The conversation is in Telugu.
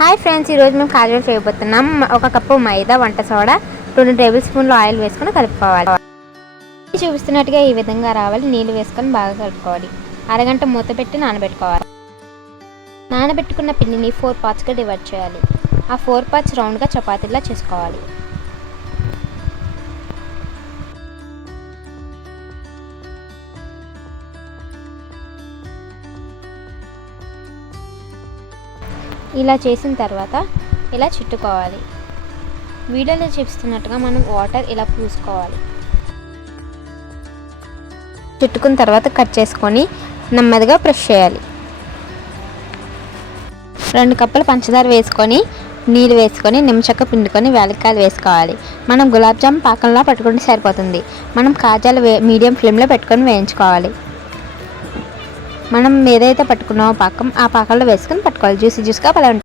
హాయ్ ఫ్రెండ్స్, ఈరోజు మేము కాజులు చేయబోతున్నాం. ఒక కప్పు మైదా, వంట సోడా, 2 టేబుల్ స్పూన్లు ఆయిల్ వేసుకొని కలుపుకోవాలి. చూపిస్తున్నట్టుగా ఈ విధంగా రావాలి. నీళ్ళు వేసుకొని బాగా కలుపుకోవాలి. అరగంట మూత పెట్టి నానబెట్టుకోవాలి. నానబెట్టుకున్న పిండిని 4 పార్ట్స్గా డివైడ్ చేయాలి. ఆ 4 పార్ట్స్ రౌండ్గా చపాతీలా చేసుకోవాలి. ఇలా చేసిన తర్వాత ఇలా చుట్టుకోవాలి. వీడియోలో చూపిస్తున్నట్టుగా మనం వాటర్ ఇలా పూసుకోవాలి. చుట్టుకున్న తర్వాత కట్ చేసుకొని నెమ్మదిగా ప్రెస్ చేయాలి. 2 కప్పుల పంచదార వేసుకొని నీళ్ళు వేసుకొని నిమ్మచెక్క పిండుకొని యాలక్కాయలు వేసుకోవాలి. మనం గులాబ్ జామ్ పాకంలా పట్టుకుంటే సరిపోతుంది. మనం కాజాలు మీడియం ఫ్లేమ్లో పెట్టుకొని వేయించుకోవాలి. మనం ఏదైతే పట్టుకున్నామో పాకం, ఆ పాకంలో వేసుకొని పట్టుకోవాలి. జ్యూసీగా భలే ఉంటుంది.